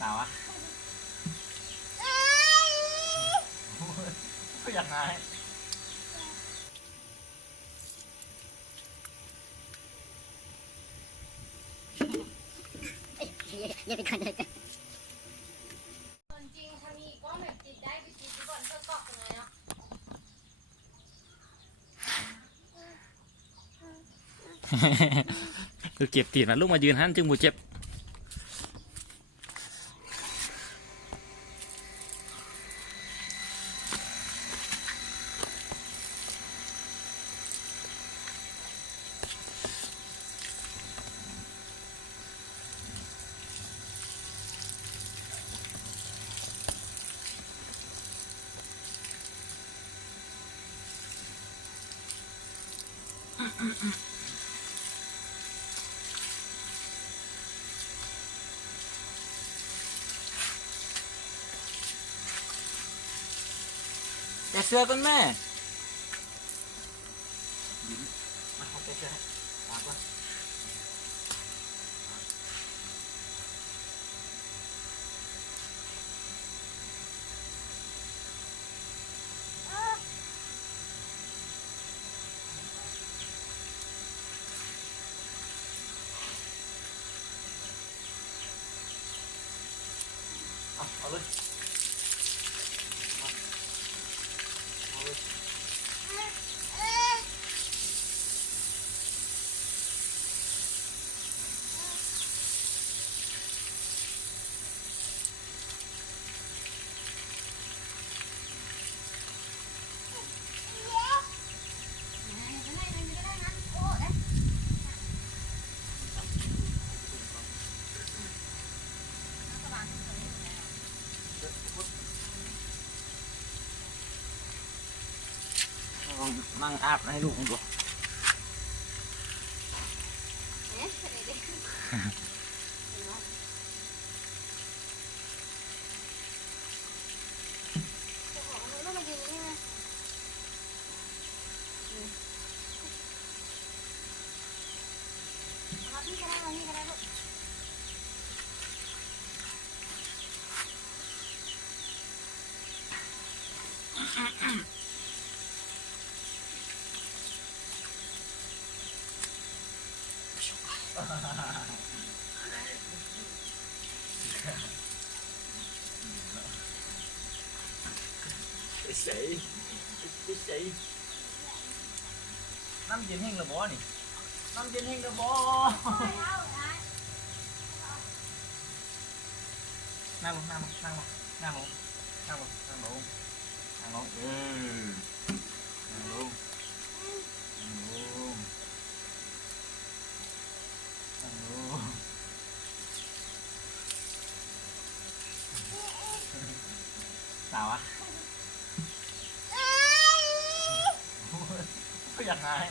สาวะก็อยากหายอย่าไปก่อนเลยกันจริงถ้ามีกล้องแบบติดได้ไปติดก่อนเพื่อเกาะตรงไหนเนาะคือเก็บตีนนะลูกมายืนหันจึงบูเจ็บแกเสื้อก่อนแม่มาเอาแกเสื้อให้ตากก่อนเอาเลยเอาเลยนั่งอาบให้ลูกดูเสียเสียน้ำเย็นแห้งระบอนี่น้ำเย็นแห้งระบอนั่งลงนั่งลงนั่งลงนั่งลงนั่งลงนั่งลงนั่งลงนั่งลงนั่งลงนั่งลงสาวะก็อยากหาย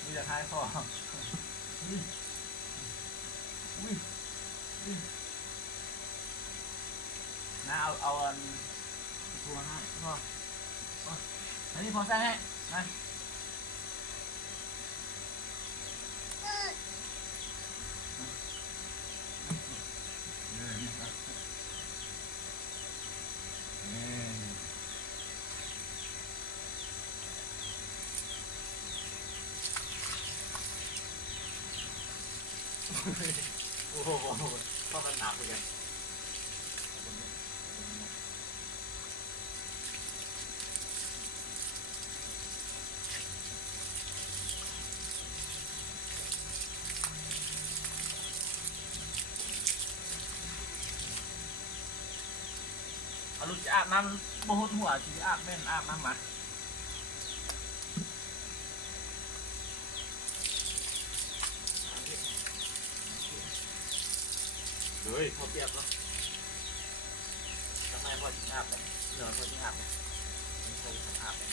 ไม่อยากหายพ่อนะเอาอันตัวนะพ่ออันนี้พอใส่ให้นะโอ้โหพ่อกันหนักเหมือนกันเอาลูกจะอาบน้ำโบหหัวจะอาบแม่นอาบน้ำมาเฮ้ยพอเปียกแล้วทำไมพอถึงอาบเลยเหนือพอถึงอาบเลยไม่เคยทำอาบเลย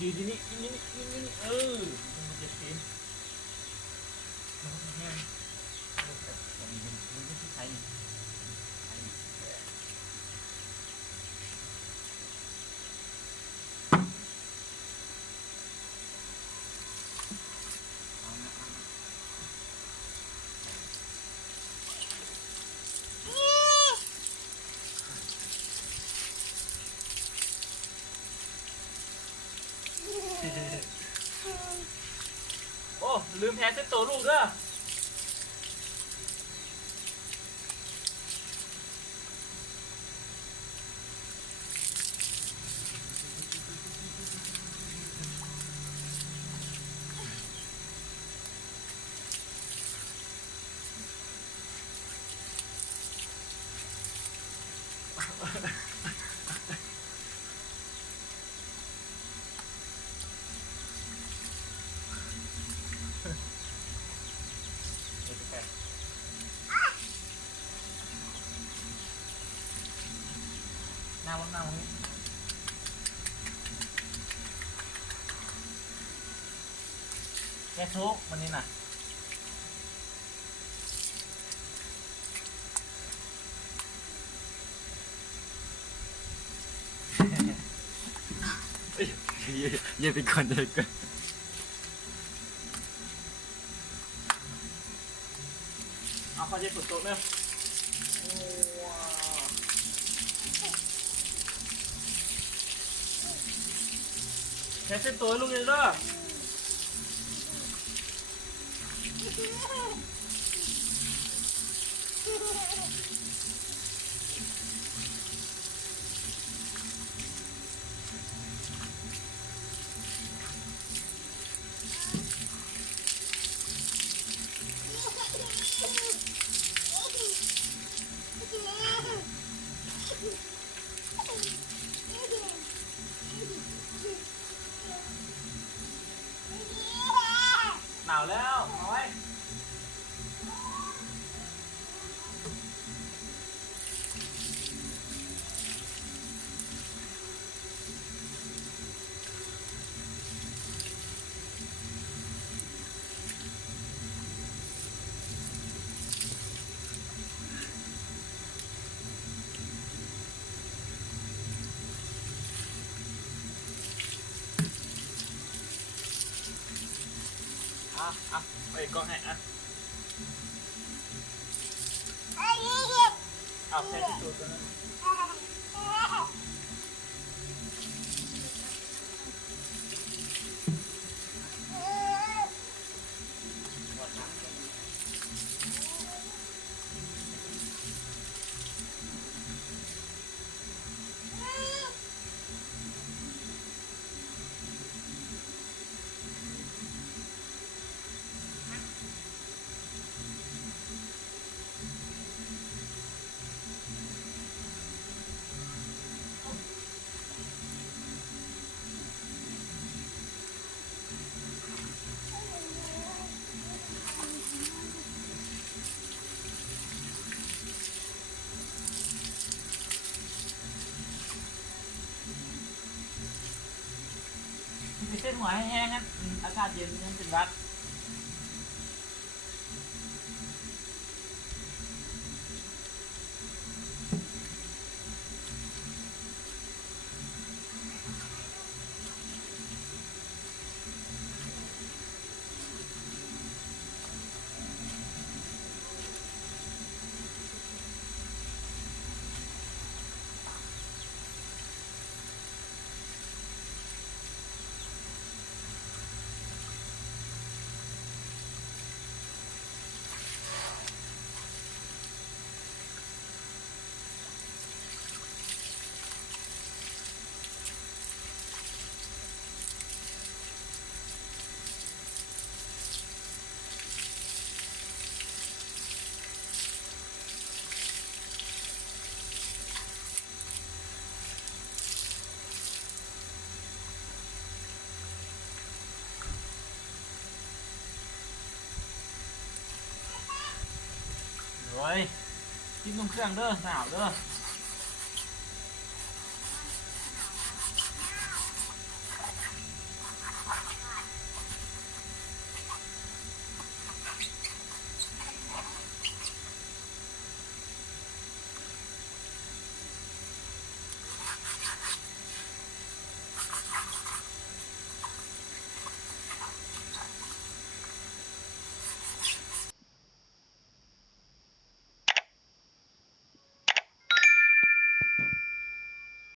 ยืนที่นี่ยืนนี่ยืนนี่มันจะตีนมันแห้งมันไม่ใช่ไทยโอ้ลืมแพ้เส้นตัวลูกเด้อหน้าวันหน้าวันนี้แกโชกวันนี้น่ะเย่เป็นคนเด็กกันเอาข้อเย็บปวดตัวเนี่ยแค่เส้นตัวลูกเลยเด้อหนาวแล้วเอาไว้ไปกล้องให้เอาแค่ที่ตัวนั้นมีเส้นหัวแห้งๆงั้นอากาศเย็นยังเป็นรัดโอ้ยกินนมเครื่องเด้อหนาวเด้อ